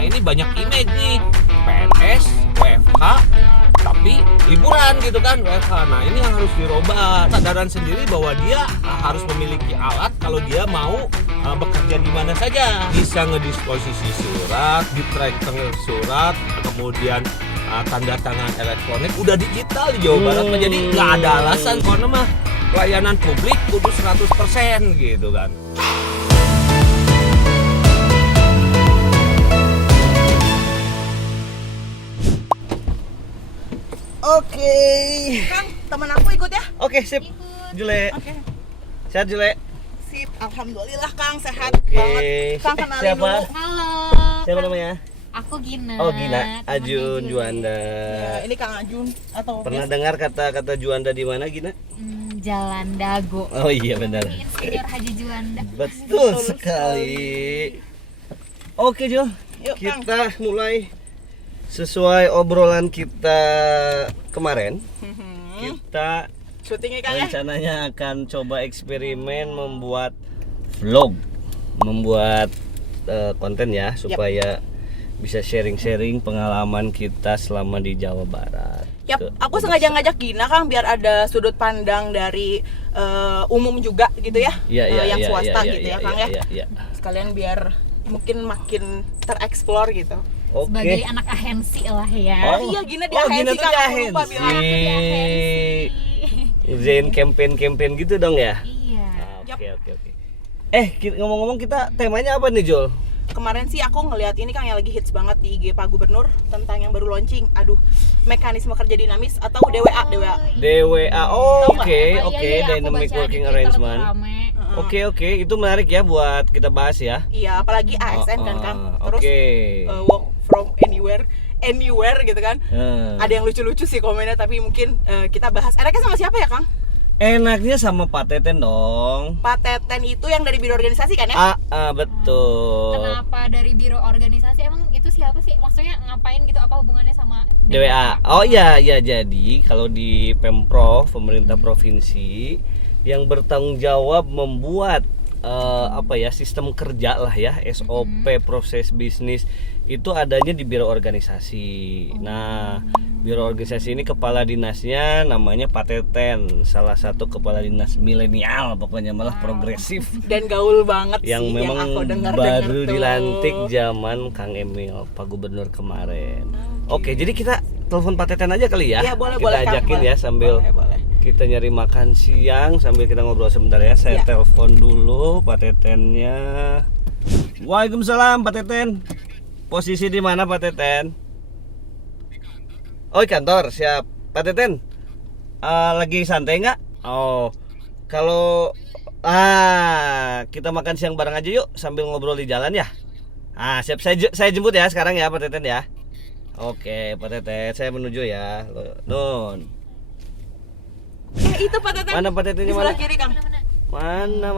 selama ini banyak image nih, PNS, WFH, tapi liburan gitu kan WFH. Nah ini yang harus dirubah, kesadaran sendiri bahwa dia harus memiliki alat kalau dia mau bekerja di mana saja, bisa ngedisposisi surat, di tracking surat, kemudian tanda tangan elektronik udah digital di Jawa Barat. Jadi nggak ada alasan karena mah pelayanan publik kudu 100% gitu kan. Oke. Kang, teman aku ikut ya? Oke, sip. Jule. Oke. Sehat Jule. Sip, alhamdulillah Kang, sehat Oke. banget. Kang, kenalin Siapa? dulu. Halo. Siapa namanya? Aku Gina. Oh, Gina. temannya Ajun Jule. Juanda. Ya, ini Kang Ajun atau Pernah dengar kata-kata Juanda di mana, Gina? Jalan Dago. Oh iya benar. Insinyur Haji Juanda. Betul sekali. Oke, Jo. Yuk, Kang. Kita mulai sesuai obrolan kita kemarin. Kita syutingnya Kang ya? rencananya akan coba eksperimen membuat vlog, membuat konten ya, supaya bisa sharing-sharing pengalaman kita selama di Jawa Barat. Yap, aku sengaja ngajak Gina Kang biar ada sudut pandang dari umum juga gitu ya. Yang swasta gitu ya Kang ya. Iya. Sekalian biar mungkin makin tereksplor gitu. Sebagai Oke. anak ahensi lah ya. Oh iya, Gina di Gina ahensi tuh Kang, di aku lupa ahensi. bilang. Aku di ahensi. Ngerjain campaign gitu dong ya. Iya. Oke. Ngomong-ngomong, kita temanya apa nih, Jol? Kemarin sih aku ngeliat ini Kang yang lagi hits banget di IG Pak Gubernur tentang yang baru launching. Aduh, mekanisme kerja dinamis atau DWA. DWA. Oh, Tahu nggak? oke, Iya, aku Dynamic baca di Working Twitter tuh Arrangement. rame. Oke, itu menarik ya buat kita bahas ya. Iya, apalagi ASN kan Kang. Terus Oke. work from anywhere gitu kan. Ada yang lucu-lucu sih komennya, tapi mungkin kita bahas. Enaknya sama siapa ya Kang? Enaknya sama Pak Teten dong. Pak Teten itu yang dari biro organisasi kan ya? Betul. Kenapa dari biro organisasi? Emang itu siapa sih? Maksudnya ngapain gitu? Apa hubungannya sama DWA. Oh iya, jadi kalau di Pemprov, pemerintah provinsi yang bertanggung jawab membuat sistem kerja lah ya, SOP, proses bisnis itu adanya di biro organisasi. Nah, biro organisasi ini kepala dinasnya namanya Pak Teten, salah satu kepala dinas milenial, pokoknya malah progresif. Dan gaul banget Yang sih memang yang aku dengar baru tuh. dilantik zaman Kang Emil, Pak Gubernur kemarin. Oke, jadi kita telepon Pak Teten aja kali ya. Iya, boleh, kita Kang, ajakin boleh. ya sambil Boleh. kita nyari makan siang sambil kita ngobrol sebentar ya. Saya Iya. telepon dulu Pak Tetennya. Waalaikumsalam Pak Teten. Posisi di mana Pak Teten? Oh, di kantor. Siap. Pak Teten. Lagi santai nggak? Oh. Kalau kita makan siang bareng aja yuk sambil ngobrol di jalan ya. Siap, saya jemput ya sekarang ya Pak Teten ya. Oke, Pak Teten, saya menuju ya. Nun. Itu Pak Teten. Mana Pak Tetennya, Di sebelah mana? kiri Kang. Mana.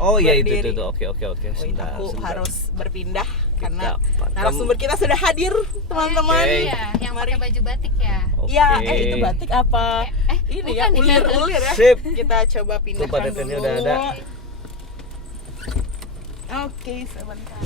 Oh iya, itu. Oke. Sebentar. Aku harus berpindah karena Kita- narasumber kita sudah hadir, teman-teman. Oke. Iya, yang pakai baju batik ya. Oke. Iya, itu batik apa? Ini ya, bukan ya. ulir ya. Sip. Kita coba Tuh, Pak pindahkan Tetennya dulu. udah ada. Oke, sebentar.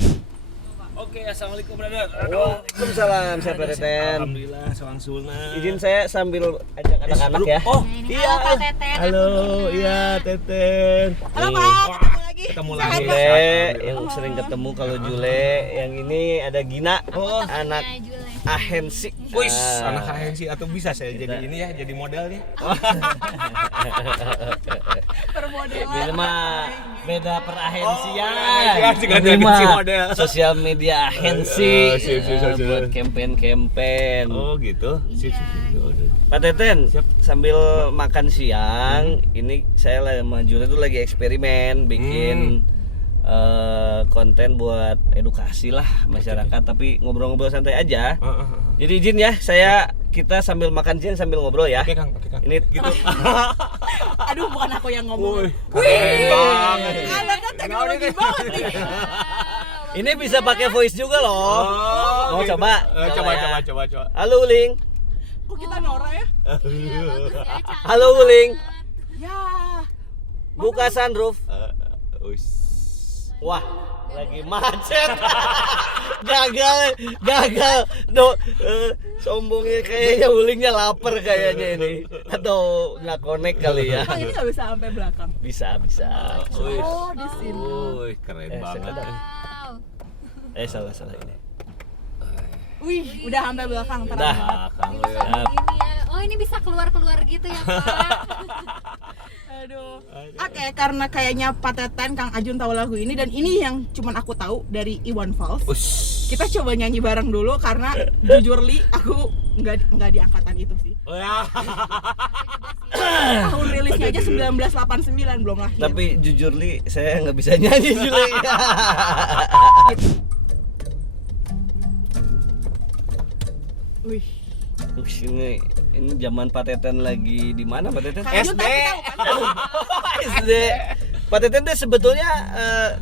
Oke, assalamualaikum brother. Waalaikumsalam, saya Pak Teten. Alhamdulillah, seorang Sulna. Izin saya sambil ajak anak-anak ya. Oh, Nah, ini Iya. halo Pak Teten. Halo, aku Gina. iya Teten. Halo Nih, Pak, ketemu lagi. ketemu Sehat, lagi. Pak? Jule yang sering ketemu kalau Jule, yang ini ada Gina, anak Temennya Jule. ahensi. Wis, anak ahensi atau bisa saya jadi ini ya, jadi modelnya. Permodelan. Ini mah beda perahensian. Oh, juga ada Ini mah agensi model. sosial media ahensi. Siap. Buat campaign. Oh, gitu. Sip. Pak Teten, Siap. sambil makan siang, ini saya sama Jule tuh lagi eksperimen bikin konten buat edukasi lah masyarakat, tapi ngobrol-ngobrol santai aja. Jadi izin ya, kita sambil makan siang sambil ngobrol ya. Oke, Kang. Ini gitu. Aduh, bukan aku yang ngomong. Keren banget. Anaknya teknologi banget nih. Ini bisa pakai voice juga loh. Mau gitu. coba? Coba. Halo Uling. Kok kita Nora ya? Iya, bagus ya, cakep Halo Uling. Ya. Buka sunroof. Wah, lagi macet. gagal. Sombongnya kayaknya ulingnya lapar kayaknya ini. Atau nggak connect kali ya. Oh, ini nggak bisa sampai belakang. Bisa. Oh, di sini. Wih, keren banget. Wow. Salah ini. Wih, udah sampai belakang terang Udah. banget. Belakang lu ya. Ini ya. Oh, ini bisa keluar gitu ya, Pak. Aduh. Oke, karena kayaknya Pak Teten, Kang Ajun tahu lagu ini dan ini yang cuman aku tahu dari Iwan Fals. Ush. Kita coba nyanyi bareng dulu karena jujur Li, aku nggak di angkatan itu sih. Oh ya. Tahun rilisnya aja 1989 belum lahir. Tapi jujur Li, saya nggak bisa nyanyi Juli. Wih. Ini zaman Pak Teten lagi di mana Pak Teten? Kang Ajun SD. tahu kan? SD. Pak Teten tuh sebetulnya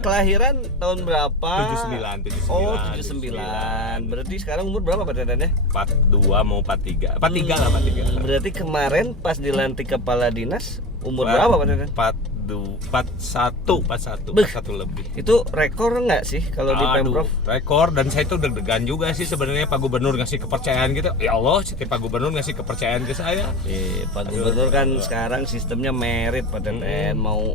kelahiran tahun berapa? 79. Oh, 79. Berarti sekarang umur berapa Pak Teten ya? 42 mau 43. 43 lah, 43. Berarti kemarin pas dilantik kepala dinas umur berapa Pak Teten? 41 lebih. Itu rekor nggak sih kalau di Pemprov? Rekor, dan saya tuh deg-degan juga sih sebenarnya Pak Gubernur ngasih kepercayaan gitu. Ya Allah, Pak Gubernur ngasih kepercayaan ke saya. Pak Gubernur kan sekarang sistemnya merit Pak Teten, mau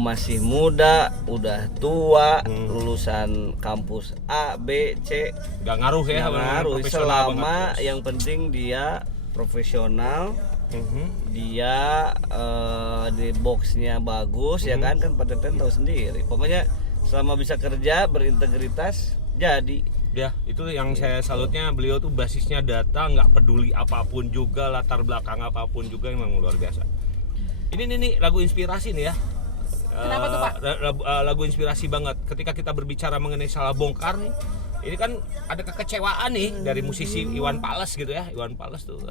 masih muda, udah tua, lulusan kampus A, B, C, Gak ngaruh ya, nggak ngaruh profesional selama banget. yang penting dia profesional, dia di boxnya bagus ya kan Pak Teten tahu sendiri. Pokoknya selama bisa kerja berintegritas jadi. Ya, itu yang saya salutnya, beliau tuh basisnya data, nggak peduli apapun juga, latar belakang apapun juga, memang luar biasa. Ini nih lagu inspirasi nih ya. Kenapa tuh, Pak? Lagu inspirasi banget. Ketika kita berbicara mengenai salah bongkar nih, ini kan ada kekecewaan nih dari musisi Iwan Fals gitu ya. Iwan Fals tuh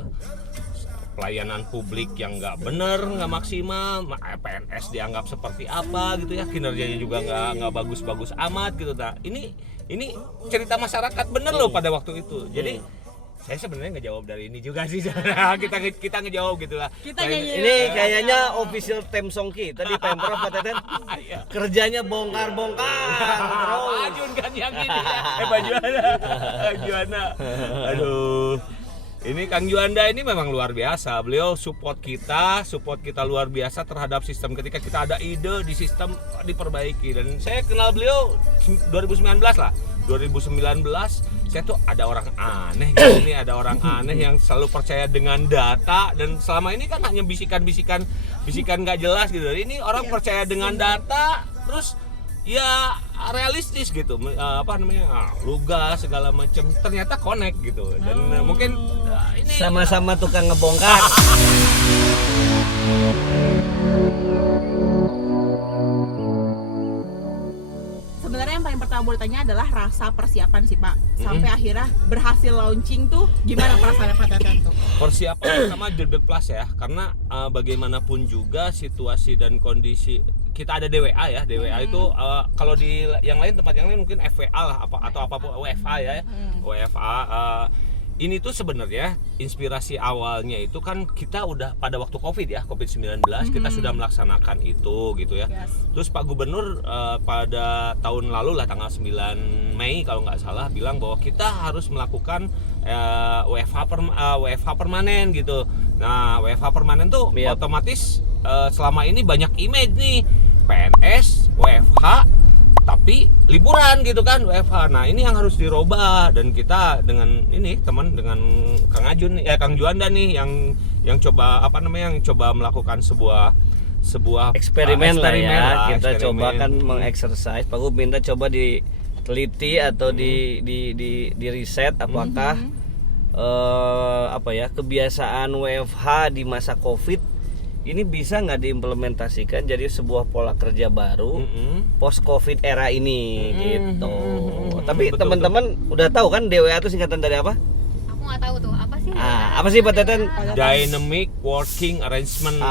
pelayanan publik yang nggak bener, nggak maksimal, PNS dianggap seperti apa gitu ya, kinerjanya juga nggak bagus-bagus amat gitu. Nah, ini cerita masyarakat bener loh pada waktu itu. Jadi saya sebenarnya ngejawab dari ini juga sih. kita ngejawab gitulah. Ini kayaknya official theme song kita di Pemprov Pak Teten. Kerjanya bongkar-bongkar. Pak Ajun kan yang ini ya. Pak Juanda. Aduh. Ini Kang Juanda ini memang luar biasa. Beliau support kita luar biasa terhadap sistem. Ketika kita ada ide di sistem diperbaiki, dan saya kenal beliau 2019 lah. 2019 saya tuh ada orang aneh gitu. Ini ada orang aneh yang selalu percaya dengan data, dan selama ini kan hanya bisikan nggak jelas gitu. Ini orang percaya dengan data, terus ya realistis gitu, lugas segala macam, ternyata connect gitu. Dan mungkin ini Sama-sama tukang ngebongkar. Sebenarnya yang paling pertama boleh tanya adalah rasa persiapan sih Pak. Sampai akhirnya berhasil launching tuh gimana perasaan Pak Teten tuh? persiapan sama deg-deg plus ya, karena bagaimanapun juga situasi dan kondisi. Kita ada DWA ya, DWA itu kalau di yang lain, tempat yang lain mungkin FWA lah atau apapun, WFA ya. WFA ini tuh sebenarnya inspirasi awalnya itu kan kita udah pada waktu Covid-19 kita sudah melaksanakan itu gitu ya. Terus Pak Gubernur pada tahun lalu lah tanggal 9 Mei kalau nggak salah bilang bahwa kita harus melakukan WFH permanen gitu. Nah, WFH permanen tuh otomatis selama ini banyak image nih, PNS, WFH, tapi liburan gitu kan, WFH. Nah, ini yang harus dirubah, dan kita dengan ini teman dengan Kang Ajun Kang Juanda nih yang coba yang coba melakukan sebuah eksperimen lah ya. Kita eksperimen. coba kan mengeksersis. Pak Gub minta coba diteliti atau di riset apakah kebiasaan WFH di masa Covid ini bisa nggak diimplementasikan jadi sebuah pola kerja baru post Covid era ini gitu. Tapi teman-teman udah tahu kan DWA itu singkatan dari apa? Aku nggak tahu tuh apa sih. Apa sih Pak Teten? Dynamic Working Arrangement.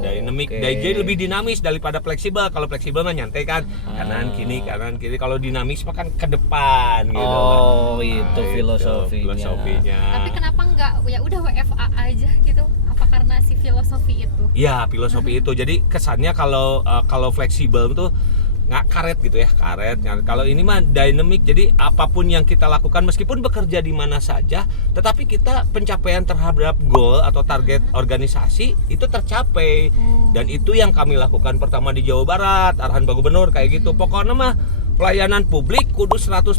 Dynamic, jadi lebih dinamis daripada fleksibel. Kalau fleksibel mah nyantai kan, kanan kiri. Kalau dinamis mah kan ke depan gitu. Itu filosofinya. Tapi kenapa nggak ya udah WFA aja gitu? Apa karena si filosofi itu? Ya, filosofi itu. Jadi kesannya kalau fleksibel tuh nggak karet gitu ya, karet. Nah, kalau ini mah dynamic, jadi apapun yang kita lakukan meskipun bekerja di mana saja, tetapi kita pencapaian terhadap goal atau target organisasi itu tercapai. Dan itu yang kami lakukan pertama di Jawa Barat, arahan Pak Gubernur kayak gitu. Pokoknya mah pelayanan publik kudu 100%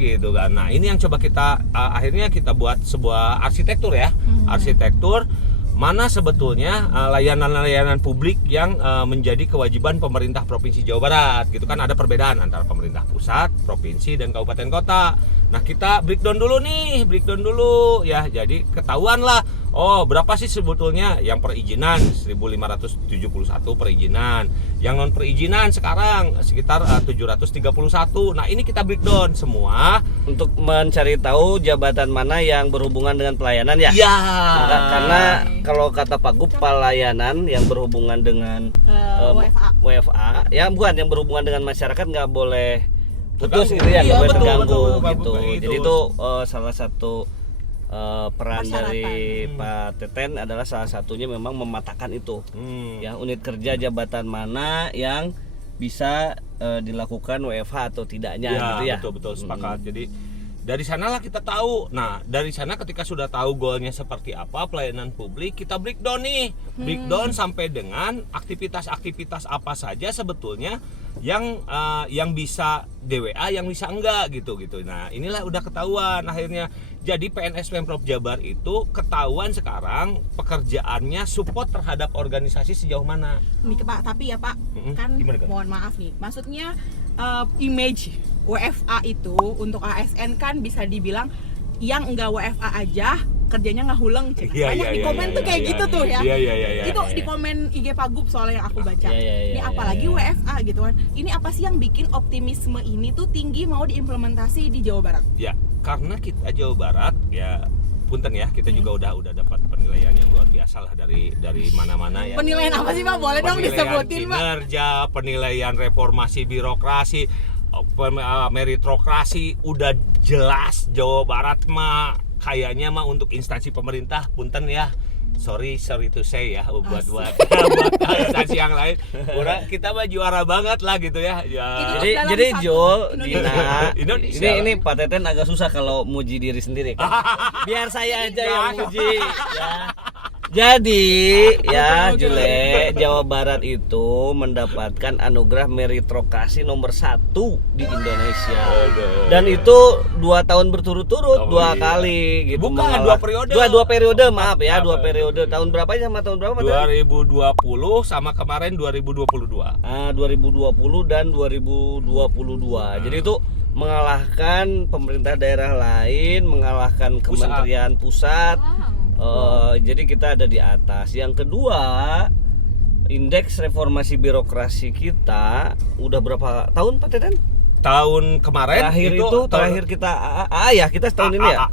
gitu kan. Nah, ini yang coba kita akhirnya kita buat sebuah arsitektur ya. Arsitektur mana sebetulnya layanan-layanan publik yang menjadi kewajiban pemerintah Provinsi Jawa Barat gitu kan. Ada perbedaan antara pemerintah pusat, provinsi, dan kabupaten kota. Nah, kita breakdown dulu ya. Jadi ketahuan lah, oh berapa sih sebetulnya yang perizinan 1571 perizinan, yang non perizinan sekarang sekitar 731. Nah, ini kita breakdown semua untuk mencari tahu jabatan mana yang berhubungan dengan pelayanan ya. ya. Karena kalau kata Pak Gub, pelayanan yang berhubungan dengan WFA, ya bukan yang berhubungan dengan masyarakat nggak boleh putus gitu ya, nggak boleh terganggu gitu. Jadi itu salah satu peran dari Pak Teten adalah salah satunya memang mematahkan itu. Ya, unit kerja jabatan mana yang bisa dilakukan WFH atau tidaknya gitu ya. Betul sepakat. Jadi dari sanalah kita tahu. Nah, dari sana ketika sudah tahu goalnya seperti apa pelayanan publik, kita breakdown nih. Breakdown sampai dengan aktivitas-aktivitas apa saja sebetulnya yang bisa DWA, yang bisa enggak gitu. Nah, inilah udah ketahuan akhirnya. Jadi PNS Pemprov Jabar itu ketahuan sekarang pekerjaannya support terhadap organisasi sejauh mana. Nih Pak, tapi ya Pak, kan mohon maaf nih. Maksudnya image WFA itu untuk ASN kan bisa dibilang yang enggak WFA aja kerjanya nggak huleng. Banyak di komen tuh kayak gitu tuh ya. Itu di komen IG Pak Gub soalnya yang aku baca. Ini apalagi WFA gitu kan. Ini apa sih yang bikin optimisme ini tuh tinggi mau diimplementasi di Jawa Barat? Ya, karena kita Jawa Barat ya, punten ya, kita juga udah dapat penilaian yang luar biasa lah dari mana-mana ya. Penilaian apa sih Pak? Boleh dong disebutin Pak. Kinerja, penilaian reformasi birokrasi, meritokrasi, udah jelas Jawa Barat mah kayaknya mah untuk instansi pemerintah, punten ya, sorry to say ya, buat instansi yang lain, kita mah juara banget lah gitu ya. Jadi Jul, Dina, ini Pak Teten agak susah kalau muji diri sendiri kan. Biar saya aja yang muji ya. Jadi ya Jule, Jawa Barat itu mendapatkan anugerah meritokrasi nomor 1 di Indonesia. Dan itu 2 tahun berturut-turut, 2 kali gitu. Bukan 2 periode. 2 periode, maaf ya, 2 periode. Tahun berapa sama tahun berapa? 2020 sama kemarin 2022. 2020 dan 2022. Jadi itu mengalahkan pemerintah daerah lain, mengalahkan kementerian pusat. Jadi kita ada di atas. Yang kedua, indeks reformasi birokrasi kita udah berapa tahun Pak Teten? Tahun kemarin terakhir kita ya kita setahun ini ya.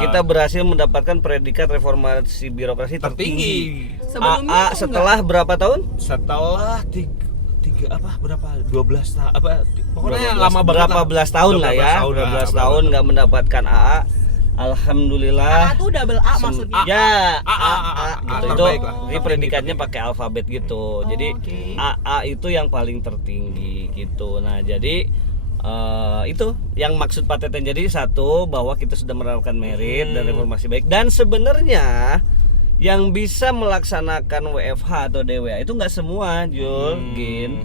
Kita berhasil mendapatkan predikat reformasi birokrasi tertinggi. Sebelumnya setelah berapa tahun? Setelah 12 tahun apa pokoknya lama berapa belas tahun lah ya. 12 tahun nggak mendapatkan AA. Alhamdulillah. A itu double A maksudnya. Ya, A gitu. Ini predikatnya pakai alfabet gitu. Jadi AA itu yang paling tertinggi gitu. Nah, jadi itu yang maksud Pak Teten. Jadi satu, bahwa kita sudah menerapkan merit dan reformasi baik. Dan sebenarnya yang bisa melaksanakan WFH atau DWA itu nggak semua, Jul, Gin.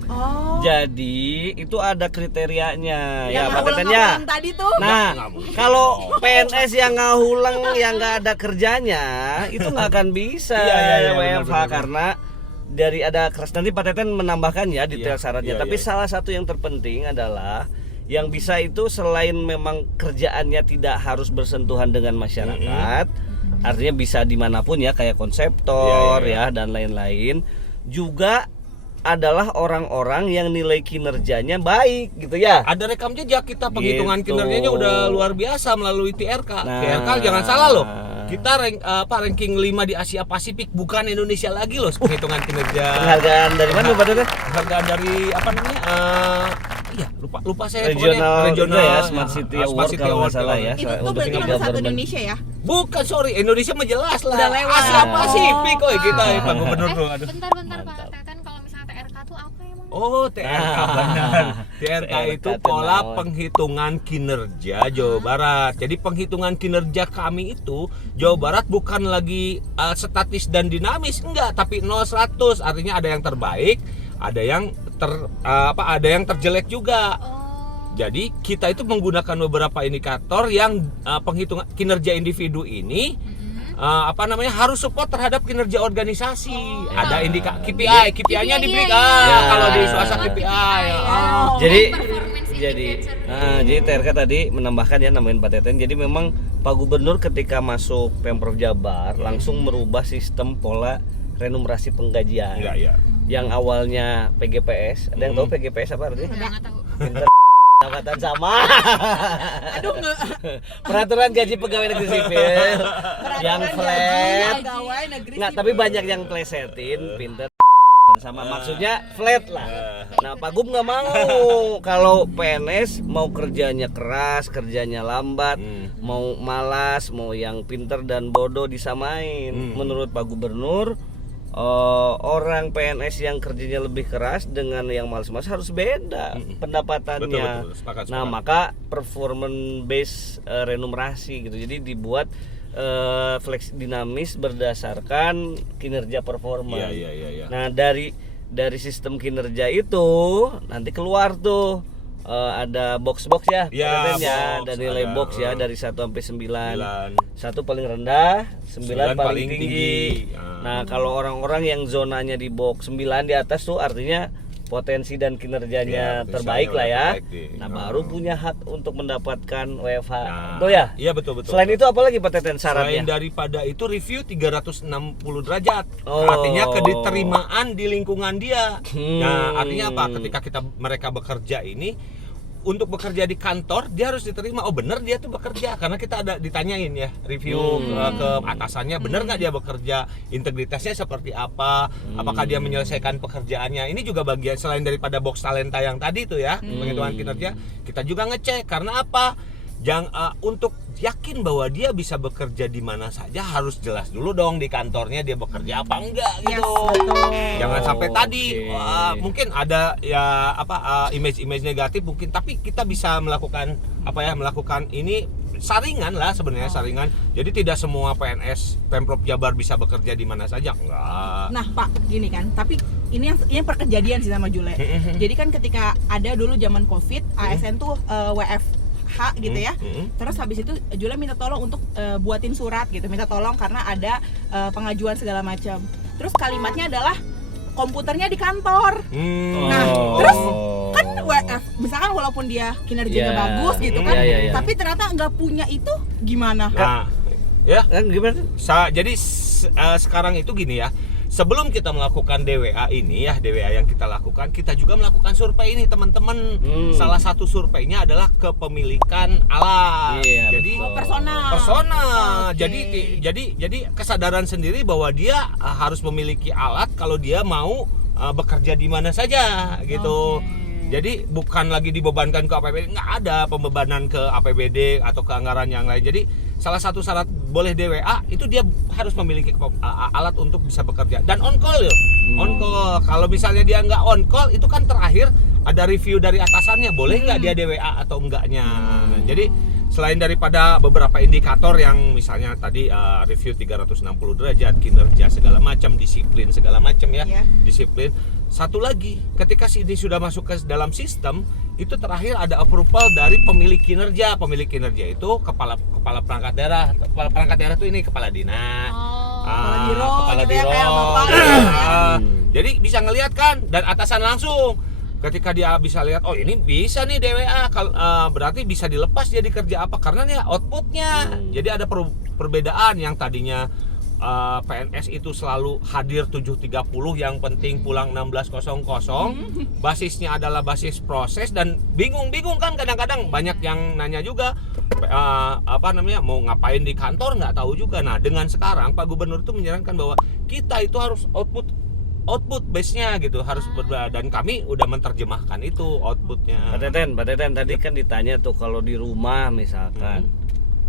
Jadi itu ada kriterianya ya Pak Teten ya. Nah, kalau PNS yang ngahulang yang nggak ada kerjanya itu nggak akan bisa WFH karena dari ada keras. Nanti Pak Teten menambahkan ya detail syaratnya. Tapi salah satu yang terpenting adalah yang bisa itu selain memang kerjaannya tidak harus bersentuhan dengan masyarakat. Artinya bisa dimanapun ya, kayak konseptor ya dan lain-lain. Juga adalah orang-orang yang nilai kinerjanya baik gitu ya. Ada rekam jejak kita, penghitungan kinerjanya udah luar biasa melalui TRK. TRK jangan salah loh. Kita ranking 5 di Asia Pasifik, bukan Indonesia lagi loh penghitungan kinerja. Penghargaan dari mana Pak Teten? Penghargaan dari apa namanya? Iya, lupa saya. Regional ya, Smart City Award kalau nggak salah ya. Itu tuh berarti nomor 1 Indonesia ya? Bukan, sorry, Indonesia mah jelas lah. Udah lewat. Asia Pasifik kita Pak Gubernur tuh. Bentar Pak Teten, kalau misalnya TRK tuh apa emang? Oh, TRK benar. TRK itu TRK pola naon? penghitungan kinerja Jawa Barat. Jadi penghitungan kinerja kami itu Jawa Barat bukan lagi statis dan dinamis, enggak, tapi 0-100. Artinya ada yang terbaik, ada yang ada yang terjelek juga. Jadi kita itu menggunakan beberapa indikator yang penghitungan kinerja individu ini harus support terhadap kinerja organisasi. Ada KPI-nya diberi kalau di swasta KPI. Jadi TRK tadi menambahkan ya, nambahin Pak Teten. Jadi memang Pak Gubernur ketika masuk Pemprov Jabar langsung merubah sistem pola renumerasi penggajian. Iya. Yang awalnya PGPS, ada yang tahu PGPS apa artinya? Nggak tahu. Pinter angkatan sama. Aduh, nggak. Peraturan gaji pegawai negeri sipil yang flat. Pegawai negeri Nggak, sipil. tapi banyak yang plesetin pinter sama, maksudnya flat lah. Nah, Pak Gub nggak mau kalau PNS mau kerjanya keras, kerjanya lambat, mau malas, mau yang pinter dan bodoh disamain. Menurut Pak Gubernur, orang PNS yang kerjanya lebih keras dengan yang malas-malas harus beda pendapatannya. Betul, sepakat. Nah, maka performance based renumerasi gitu. Jadi dibuat flex dinamis berdasarkan kinerja performa. Iya. Nah, dari sistem kinerja itu nanti keluar tuh ada box-box ya, Ya, ada nilai box ya dari 1 sampai 9. 1 paling rendah, 9 paling tinggi. Nah, kalau orang-orang yang zonanya di box 9 di atas tuh artinya potensi dan kinerjanya terbaik lah ya. Nah, baru punya hak untuk mendapatkan WFH. Betul ya? Iya, betul. Selain itu apa lagi Pak Teten Selain syaratnya? daripada itu review 360 derajat. Oh. Artinya kediterima di lingkungan dia. Nah, artinya apa? Ketika mereka bekerja ini, untuk bekerja di kantor dia harus diterima. Oh, bener dia tuh bekerja, karena kita ada ditanyain ya, review ke atasannya, bener nggak dia bekerja, integritasnya seperti apa, apakah dia menyelesaikan pekerjaannya. Ini juga bagian selain daripada box talenta yang tadi tuh ya, penghitungan kinerja, kita juga ngecek. Karena apa? Untuk yakin bahwa dia bisa bekerja di mana saja harus jelas dulu dong di kantornya dia bekerja apa enggak gitu. Jangan sampai tadi mungkin ada ya image negatif mungkin, tapi kita bisa melakukan ini saringan lah sebenarnya, saringan. Jadi tidak semua PNS Pemprov Jabar bisa bekerja di mana saja, enggak. Nah, Pak, gini kan, tapi ini yang perkejadian sih sama Jule. Jadi kan ketika ada dulu zaman Covid, ASN tuh WFH gitu ya. Terus habis itu Jule minta tolong untuk buatin surat gitu, minta tolong karena ada pengajuan segala macam. Terus kalimatnya adalah komputernya di kantor. Nah, terus kan WF, misalkan walaupun dia kinerjanya bagus gitu kan, tapi ternyata nggak punya itu gimana? Nah, ya. Gimana? Jadi sekarang itu gini ya. Sebelum kita melakukan DWA ini ya, DWA yang kita lakukan, kita juga melakukan survei ini teman-teman. Salah satu surveinya adalah kepemilikan alat. Jadi personal. Jadi kesadaran sendiri bahwa dia harus memiliki alat kalau dia mau bekerja di mana saja gitu. Jadi bukan lagi dibebankan ke APBD, nggak ada pembebanan ke APBD atau ke anggaran yang lain. Jadi salah satu syarat boleh DWA itu dia harus memiliki alat untuk bisa bekerja dan on call ya. On call. Kalau misalnya dia nggak on call, itu kan terakhir ada review dari atasannya, boleh nggak dia DWA atau enggaknya. Jadi selain daripada beberapa indikator yang misalnya tadi review 360 derajat, kinerja segala macam, disiplin segala macam ya, disiplin. Satu lagi, ketika ini sudah masuk ke dalam sistem, itu terakhir ada approval dari pemilik kinerja. Pemilik kinerja itu kepala perangkat daerah. Kepala perangkat daerah itu ini kepala dinas, kepala biro. Jadi bisa ngelihat kan, dan atasan langsung. Ketika dia bisa lihat, oh ini bisa nih DWA, berarti bisa dilepas dia dikerja apa, karena nih outputnya. Jadi ada perbedaan yang tadinya PNS itu selalu hadir 7.30, yang penting pulang 16.00. Basisnya adalah basis proses, dan bingung kan kadang-kadang banyak yang nanya juga mau ngapain di kantor nggak tahu juga. Nah, dengan sekarang Pak Gubernur itu menyarankan bahwa kita itu harus output base-nya gitu, harus berbeda, dan kami udah menerjemahkan itu outputnya. Pak Teten tadi kan ditanya tuh kalau di rumah misalkan.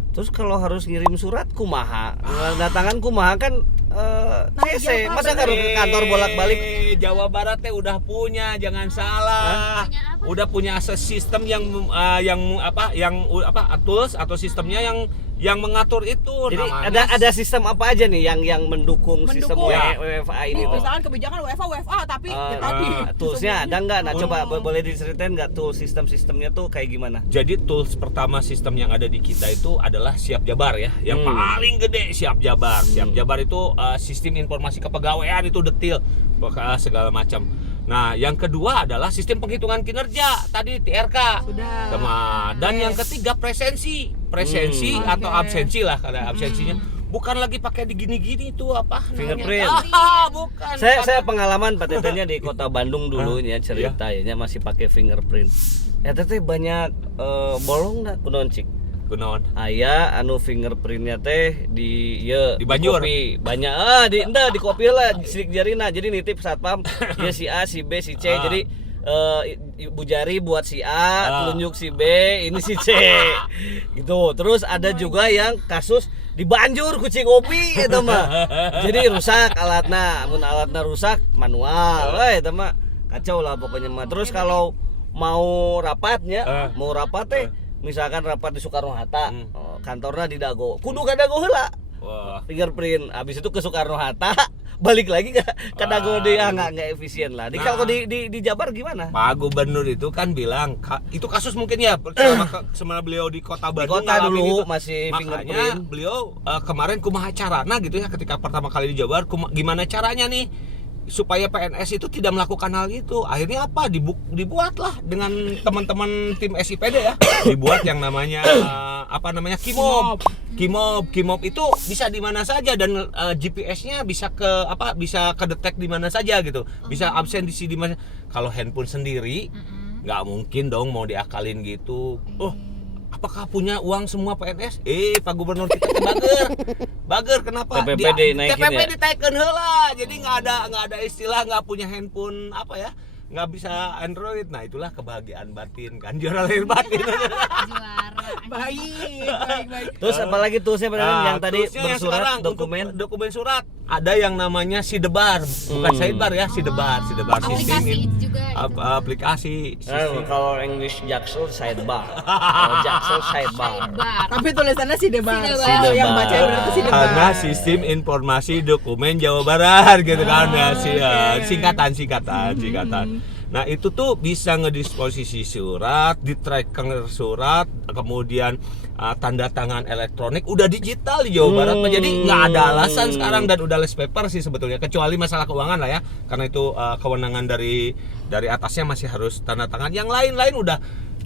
Terus kalau harus ngirim surat kumaha? Datangan kumaha kan CC. Masa harus ke kantor bolak-balik? Jawa Barat teh udah punya, jangan salah. Punya apa? Udah punya sistem yang tools atau sistemnya yang mengatur itu. Jadi namanya ada sistem apa aja nih yang mendukung sistem Ya. WFA ini tuh? Misalkan kebijakan WFA tapi ya tadi Toolsnya ada nggak? Nah Oh. coba boleh diceritain nggak tuh sistemnya tuh kayak gimana? Jadi tools pertama sistem yang ada di kita itu adalah Siap Jabar ya. Yang paling gede Siap Jabar. Siap Jabar itu sistem informasi kepegawaian itu detail segala macam. Nah, yang kedua adalah sistem penghitungan kinerja tadi TRK. Sudah. Dan yang ketiga presensi atau Oke. absensi lah karena absensinya bukan lagi pakai di gini-gini tuh apa namanya? Fingerprint. Bukan. Saya pengalaman Pak Tetennya di Kota Bandung dulu ya cerita ya masih pakai fingerprint. Ya teteh banyak bolong dah kunaon cik. Gunawan. Aya anu fingerprintnya teh di Di Banjur. copy. Banyak di copy lah sidik jarina. Jadi nitip satpam dia si A, si B, si C. Jadi ibu jari buat si A, telunjuk si B, ini si C. Gitu. Terus ada juga yang kasus dibanjur kucing kopi itu mah. Jadi rusak alatna, mun alatna rusak manual itu mah kacau lah pokoknya mah. Terus kalau mau rapatnya, mau rapat teh misalkan rapat di Soekarno-Hatta, kantornya di Dago. Kudu ka Dago heula. Wah. Fingerprint. Habis itu ke Soekarno-Hatta, balik lagi ke Dago deh enggak efisien lah. Kalau di Jabar gimana? Pak Gubernur itu kan bilang itu kasus mungkin ya sama beliau di Kota Di Bandung kota ngalamin dulu itu. masih Makanya fingerprint. beliau kemarin kumaha carana gitu ya ketika pertama kali di Jabar gimana caranya nih supaya PNS itu tidak melakukan hal itu. Akhirnya apa? Dibuatlah dengan teman-teman tim SIPD ya. Dibuat yang namanya Kimob. Kimob itu bisa di mana saja dan GPS-nya bisa kedetek di mana saja gitu. Bisa absen di mana. Kalau handphone sendiri nggak mungkin dong mau diakalin gitu. Apakah punya uang semua PNS? Pak Gubernur kita teh bager kenapa? TPP dinaikin TPP ya? ditaikin heula. Jadi nggak ada istilah nggak punya handphone nggak bisa Android. Nah itulah kebahagiaan batin kan, juara lahir batin. Juara. Baik. Terus apalagi toolsnya yang tadi toolsnya yang bersurat sekarang dokumen. untuk dokumen surat ada yang namanya Sidebar, bukan Sidebar ya, Sidebar Aplikasi sistem juga itu. aplikasi sistem. Kalau English Jaksel sidebar. Kalau Jaksel sidebar. Sidebar. Tapi tulisannya si Debar. Sidebar. Yang baca berarti si Debar. Karena sistem informasi dokumen Jawa Barat gitu kan ya, singkatan. Nah itu tuh bisa ngedisposisi surat, di-tracker surat, kemudian tanda tangan elektronik udah digital di Jawa Barat. Jadi nggak ada alasan sekarang dan udah less paper sih sebetulnya, kecuali masalah keuangan lah ya, karena itu kewenangan dari atasnya masih harus tanda tangan. Yang lain-lain udah.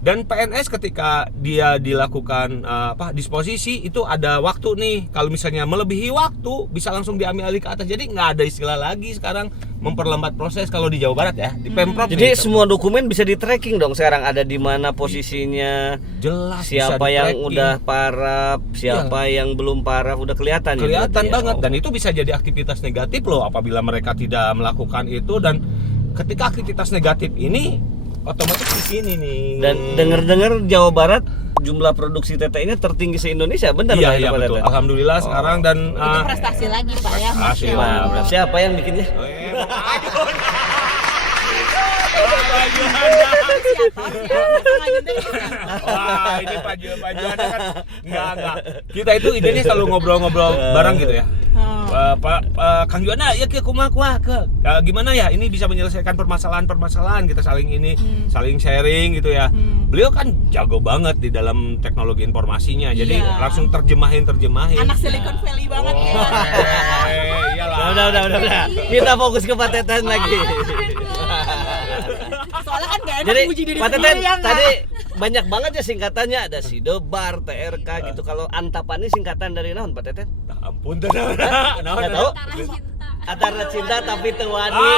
Dan PNS ketika dia dilakukan disposisi itu ada waktu nih, kalau misalnya melebihi waktu bisa langsung diambil alih ke atas. Jadi nggak ada istilah lagi sekarang memperlambat proses kalau di Jawa Barat ya, di Pemprov. Jadi semua dokumen bisa di tracking dong sekarang, ada di mana posisinya, jelas siapa bisa yang di-tracking. udah paraf, siapa yang belum paraf udah kelihatan ya. Kelihatan berarti ya? banget, dan itu bisa jadi aktivitas negatif loh apabila mereka tidak melakukan itu. Dan ketika aktivitas negatif ini otomatis di sini nih. Dan dengar-dengar Jawa Barat jumlah produksi TT-nya tertinggi se-Indonesia, benar Iya, Pak, itu, Pak betul. Tete? Alhamdulillah sekarang dan Itu prestasi lagi Pak ya. prestasi. Masya Allah. Mantap. Siapa yang bikinnya? Wah, ini Pak Juanda kan enggak. Kita itu idenya selalu ngobrol-ngobrol bareng gitu ya. Kang Juanda, ya ke kumaha ke gimana ya ini bisa menyelesaikan permasalahan kita saling sharing gitu ya. Beliau kan jago banget di dalam teknologi informasinya. Jadi Iya. langsung terjemahin. Anak Silicon Valley banget ya. Iyalah. Udah. Kita fokus ke Pak Teten lagi. Soalnya kan gak enak Jadi puji diri Pak Teten sendiri ya tadi banyak banget ya singkatannya, ada Sidebar, TRK gitu. Kalau Antapani singkatan dari naon Pak Teten? Ampun, Nggak tahu. Antara cinta tapi tewani.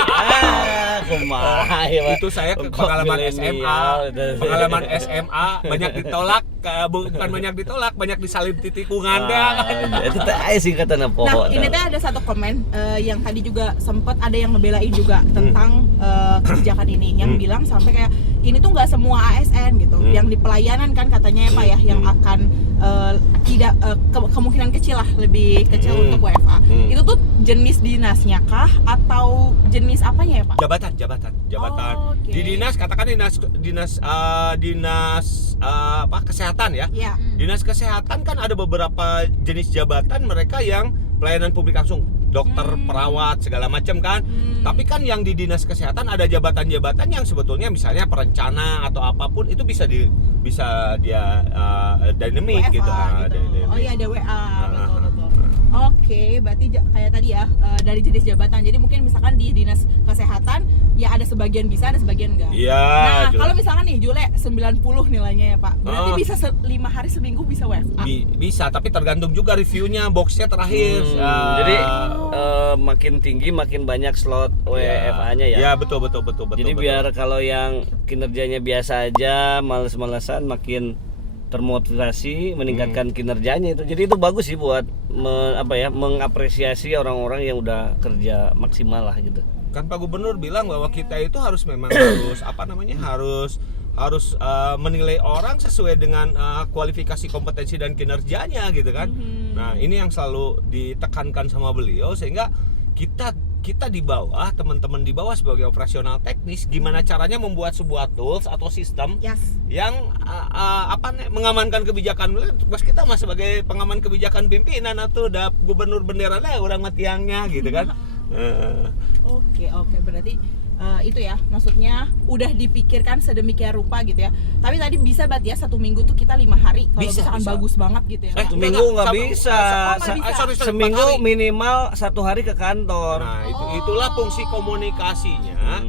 Kumaha ya, Pak. itu saya Kok pengalaman milenial, SMA banyak ditolak, bukan banyak ditolak, banyak disalib di tikungan Itu teh aya singkatan apa? Nah, ini teh ada satu komen yang tadi juga sempat ada yang ngebelain juga tentang kebijakan ini, yang bilang sampai kayak ini tuh nggak semua ASN gitu yang di pelayanan kan katanya ya Pak ya, yang akan tidak kemungkinan kecil lah, lebih kecil untuk WFA. Itu tuh jenis dinasnya kah atau jenis apanya ya Pak? Jabatan. Oh, oke. Di dinas, katakan dinas apa, kesehatan ya. Iya. Dinas kesehatan kan ada beberapa jenis jabatan mereka yang pelayanan publik langsung, dokter, perawat, segala macam kan. Tapi kan yang di dinas kesehatan ada jabatan-jabatan yang sebetulnya misalnya perencana atau apapun itu bisa dia dynamic WFA gitu. gitu. Oh iya, ada WA, betul. Oke, berarti kayak tadi ya, dari jenis jabatan. Jadi mungkin misalkan di dinas kesehatan ya ada sebagian bisa, ada sebagian enggak. Iya. Nah, Jule. kalau misalkan nih Jule 90 nilainya ya Pak. Berarti bisa 5 hari seminggu bisa WFA. Bisa, tapi tergantung juga reviewnya, boxnya terakhir. Jadi makin tinggi makin banyak slot WFA-nya ya. Ya, betul. Jadi biar kalau yang kinerjanya biasa aja, males-malesan, makin termotivasi meningkatkan kinerjanya itu. Jadi itu bagus sih buat mengapresiasi orang-orang yang udah kerja maksimal lah gitu. Kan Pak Gubernur bilang bahwa kita itu harus harus menilai orang sesuai dengan kualifikasi, kompetensi dan kinerjanya gitu kan. Nah, ini yang selalu ditekankan sama beliau, sehingga kita di bawah, teman-teman di bawah sebagai operasional teknis, gimana caranya membuat sebuah tools atau sistem yang mengamankan kebijakan. Tugas kita mah sebagai pengaman kebijakan pimpinan atau gubernur bendera lah orang matiangnya gitu kan. Oke, berarti itu ya, maksudnya udah dipikirkan sedemikian rupa gitu ya. Tapi tadi bisa berarti ya 1 minggu tuh kita 5 hari kalau misalkan bagus banget gitu ya. Satu minggu nggak bisa. Sorry, Seminggu minimal 1 hari ke kantor. Nah, itulah fungsi komunikasinya.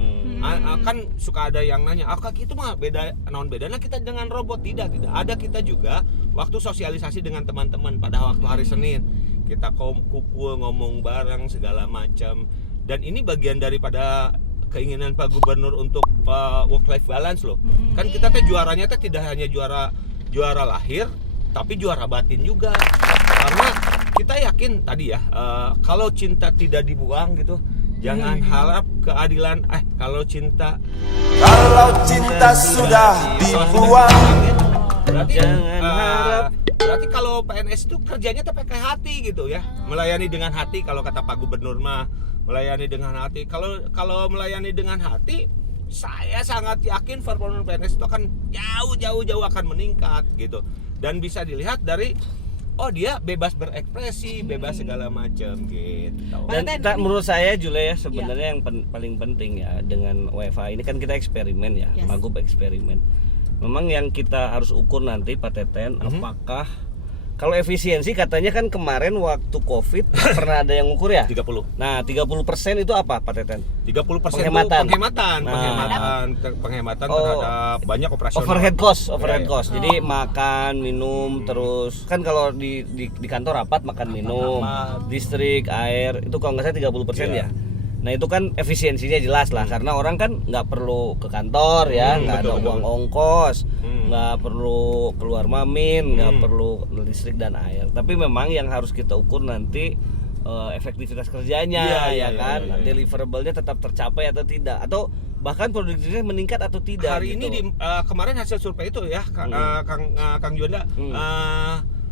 Kan suka ada yang nanya, Kak, itu mah beda, naon bedanya kita dengan robot? Tidak. Ada kita juga waktu sosialisasi dengan teman-teman pada waktu hari Senin. Kita kumpul ngomong bareng segala macam. Dan ini bagian daripada keinginan Pak Gubernur untuk work life balance loh. Kan kita juaranya tidak hanya juara lahir, tapi juara batin juga. Karena kita yakin tadi ya, kalau cinta tidak dibuang gitu, jangan harap keadilan. Kalau cinta sudah dibuang, berarti kalau PNS itu kerjanya tuh pakai hati gitu ya, melayani dengan hati. Kalau kata Pak Gubernur mah melayani dengan hati. Kalau melayani dengan hati, saya sangat yakin performa PNS itu akan jauh akan meningkat gitu. Dan bisa dilihat dari dia bebas berekspresi, bebas segala macam gitu. Dan menurut saya Jule ya, sebenarnya yang paling penting ya dengan WFA ini kan kita eksperimen ya, Magub eksperimen. Memang yang kita harus ukur nanti Pak Teten, apakah kalau efisiensi katanya kan kemarin waktu Covid pernah ada yang ukur ya? 30. Nah, 30% itu apa Pak Teten? 30% penghematan. Penghematan terhadap banyak operasional. Overhead cost. Jadi makan, minum, terus kan kalau di kantor rapat makan minum, listrik, air, itu kalau nggak salah 30% ya. Nah itu kan efisiensinya jelas lah, karena orang kan nggak perlu ke kantor ya, nggak ada uang ongkos, nggak perlu keluar mamin, nggak perlu listrik dan air. Tapi memang yang harus kita ukur nanti efektivitas kerjanya, kan, deliverable-nya tetap tercapai atau tidak, atau bahkan produktivitasnya meningkat atau tidak. Hari gitu. ini kemarin hasil survei itu ya, Kang Juanda.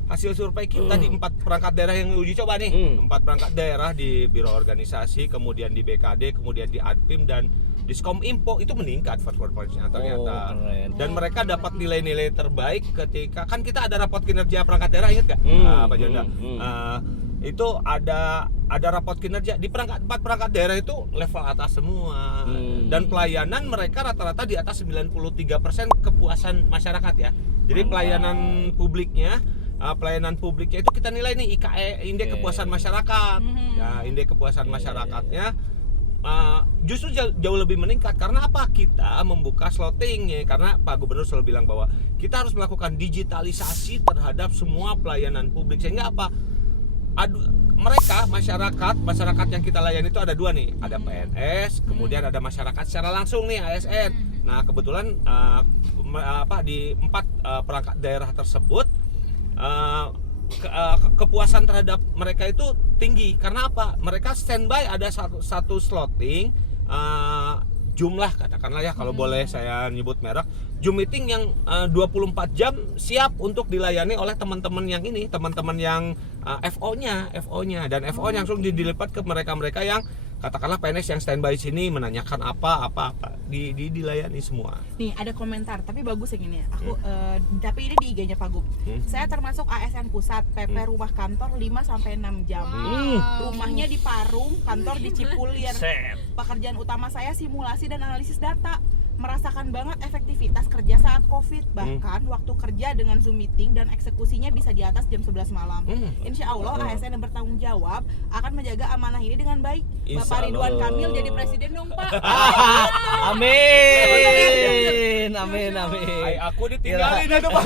Hasil survei kita di 4 perangkat daerah yang uji coba nih, 4 perangkat daerah di Biro Organisasi, kemudian di BKD, kemudian di Adpim dan Diskom Info itu meningkat performanya ternyata. Dan mereka dapat nilai-nilai terbaik ketika kan kita ada raport kinerja perangkat daerah, ingat gak? Pak Jonda? Itu ada raport kinerja di 4 perangkat daerah itu level atas semua. Dan pelayanan mereka rata-rata di atas 93% kepuasan masyarakat ya. Jadi pelayanan publiknya itu kita nilai nih IKE, indeks kepuasan masyarakat. Ya, indeks kepuasan masyarakatnya justru jauh lebih meningkat. Karena apa? Kita membuka slotting ya, karena Pak Gubernur selalu bilang bahwa kita harus melakukan digitalisasi terhadap semua pelayanan publik, sehingga apa? Masyarakat yang kita layani itu ada 2 nih, ada PNS, kemudian ada masyarakat secara langsung nih, ASN. Nah kebetulan di 4 perangkat daerah tersebut kepuasan terhadap mereka itu tinggi. Karena apa? Mereka standby, ada satu slotting Zoom lah katakanlah ya, kalau boleh saya nyebut merek, Zoom meeting yang 24 jam siap untuk dilayani oleh teman-teman yang ini, teman-teman yang FO-nya dan FO langsung dilipat ke mereka-mereka yang katakanlah PNS yang standby sini menanyakan apa dilayani semua. Nih ada komentar, tapi bagus yang ini ya. Aku tapi ini di IG-nya Pak Gub. Saya termasuk ASN pusat, PP rumah kantor 5 sampai 6 jam. Rumahnya di Parung, kantor di Cipulir. Pekerjaan utama saya simulasi dan analisis data. Merasakan banget efektivitas kerja saat Covid. Bahkan waktu kerja dengan Zoom meeting dan eksekusinya bisa di atas jam 11 malam. Insya Allah ASN yang bertanggung jawab akan menjaga amanah ini dengan baik. Bapak Ridwan Kamil jadi presiden dong Pak. Amin. Ay, aku ditinggalin itu Pak.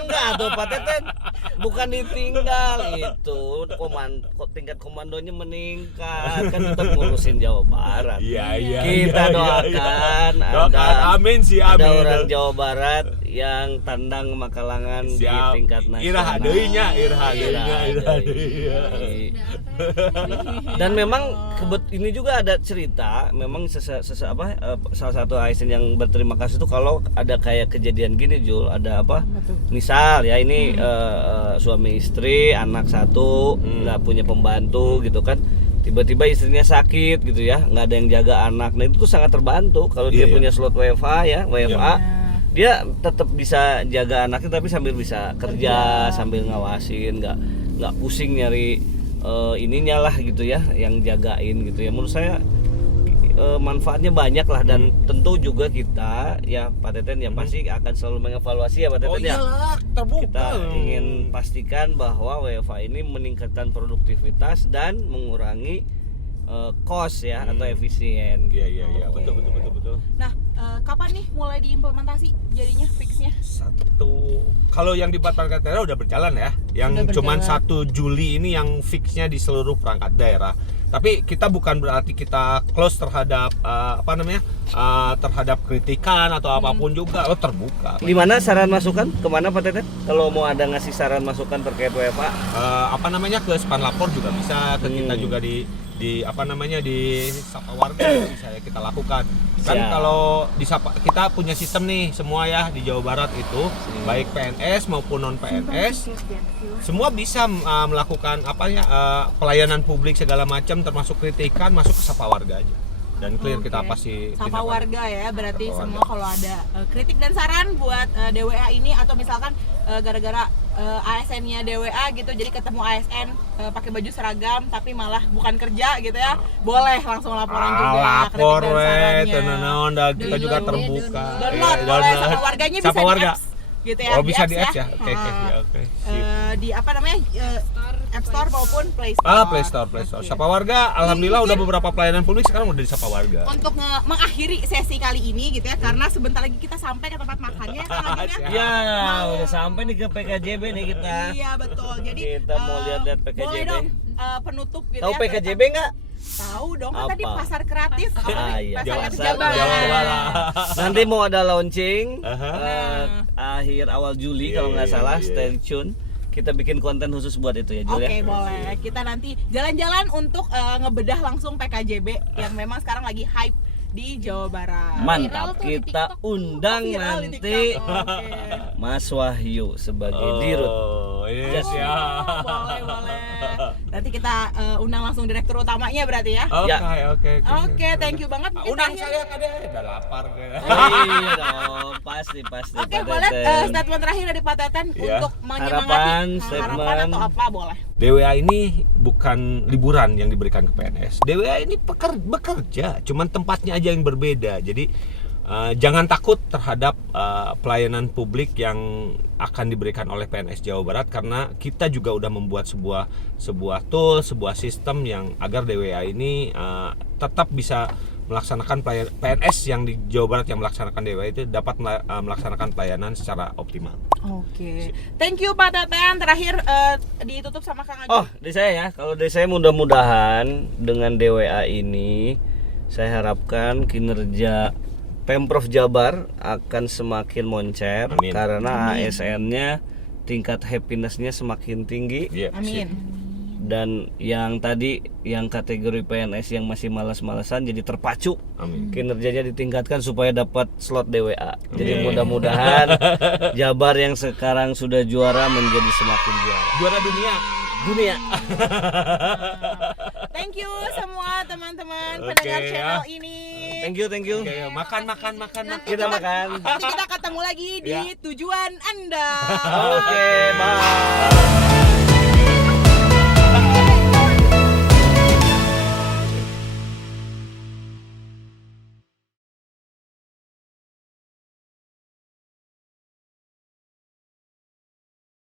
Enggak tuh Pak Teten, bukan ditinggal, itu tingkat komandonya meningkat kan, tetap ngurusin Jawa Barat. Iya. Kita doakan amin sih, amin. Ada orang Jawa Barat yang tandang Makalangan di tingkat nasional. Iraha deunya. Dan memang ini juga ada cerita, memang salah satu ASN yang berterima kasih itu kalau ada kayak kejadian gini Jul, ada apa? Misal ya ini suami istri, anak satu, nggak punya pembantu gitu kan. Tiba-tiba istrinya sakit gitu ya, nggak ada yang jaga anak. Nah itu tuh sangat terbantu kalau dia punya slot WFA ya, dia tetap bisa jaga anaknya tapi sambil bisa kerja, sambil ngawasin, nggak pusing nyari ininya lah gitu ya, yang jagain gitu ya. Menurut saya manfaatnya banyak lah, dan tentu juga kita ya Pak Teten ya pasti akan selalu mengevaluasi ya Pak Teten ya. Terbuka. Kita ingin pastikan bahwa WFA ini meningkatkan produktivitas dan mengurangi cost ya atau efisien. Iya, betul. Nah, kapan nih mulai diimplementasi jadinya fixnya? Kalau yang di Perangkat Daerah udah berjalan ya. Yang cuman 1 Juli ini yang fixnya di seluruh perangkat daerah. Tapi kita bukan berarti kita close terhadap terhadap kritikan atau apapun juga, terbuka. Di mana saran masukan? Kemana Pak Teten? Kalau mau ada ngasih saran masukan terkait WFA? Ke Span Lapor juga bisa, ke kita juga di Sapa Warga bisa kita lakukan. Kan kalau di Sapa, kita punya sistem nih semua ya di Jawa Barat itu, baik PNS maupun non PNS, semua bisa melakukan pelayanan publik segala macam, termasuk kritikan masuk ke Sapa Warga aja. Dan clear kita pasti Sapa Warga ya, berarti Sapa semua kalau ada kritik dan saran buat DWA ini, atau misalkan gara-gara ASN-nya DWA gitu, jadi ketemu ASN pakai baju seragam tapi malah bukan kerja gitu ya, boleh langsung laporan juga lapor kritik dan sarannya. Kita juga terbuka. Download boleh, Sapa Warganya bisa di apps gitu ya. Bisa di apps ya. Oke. Di App Store maupun Play Store. Play Store. Sapa Warga, alhamdulillah udah beberapa pelayanan publik sekarang udah di Sapa Warga. Untuk mengakhiri sesi kali ini gitu ya, karena sebentar lagi kita sampai ke tempat makannya Ya, udah sampai nih ke PKJB nih kita. Iya betul. Jadi kita mau lihat PKJB. Boleh dong penutup gitu Tahu ya. PKJB nggak? Tahu dong, kan tadi Apa? pasar kreatif. Iya. Pasar kreatif Jawa Jabar. Nanti mau ada launching akhir awal Juli kalau nggak salah. Stay tune. Kita bikin konten khusus buat itu ya Jul ya. Oke, boleh. Kita nanti jalan-jalan untuk ngebedah langsung PKJB yang memang sekarang lagi hype di Jawa Barat. Mantap, Viral tuh di kita TikTok. undang Viral di nanti TikTok. Oke. Mas Wahyu sebagai dirut. Yes ya. Boleh. Nanti kita undang langsung direktur utamanya berarti ya. Oke. Thank you banget. Mungkin Undang terakhir- saya kadang udah lapar. Iya dong, pasti. Oke, Pak boleh Teten. statement terakhir dari Pak Teten Iya. untuk Harapan, menyemangati statement. harapan atau apa boleh. DWA ini bukan liburan yang diberikan ke PNS. DWA ini bekerja, cuman tempatnya aja yang berbeda. Jadi jangan takut terhadap pelayanan publik yang akan diberikan oleh PNS Jawa Barat, karena kita juga udah membuat sebuah tool, sebuah sistem yang agar DWA ini tetap bisa melaksanakan PNS yang di Jawa Barat yang melaksanakan DWA itu dapat melaksanakan pelayanan secara optimal. Oke. Thank you Pak Teten. Terakhir ditutup sama Kang Ajeng. Oh, dari saya ya. Kalau dari saya mudah-mudahan dengan DWA ini saya harapkan kinerja Pemprov Jabar akan semakin moncer. Amin. Karena ASN-nya tingkat happiness-nya semakin tinggi. Iya, Amin. Dan yang tadi yang kategori PNS yang masih malas-malasan jadi terpacu. Amin. Kinerjanya ditingkatkan supaya dapat slot DWA. Jadi mudah-mudahan Jabar yang sekarang sudah juara menjadi semakin juara. Juara dunia. Thank you semua teman-teman Oke, pendengar ya. channel ini. Thank you. Oke, makan. Kita makan. Nanti kita ketemu lagi di Ya. tujuan Anda. Oke, bye.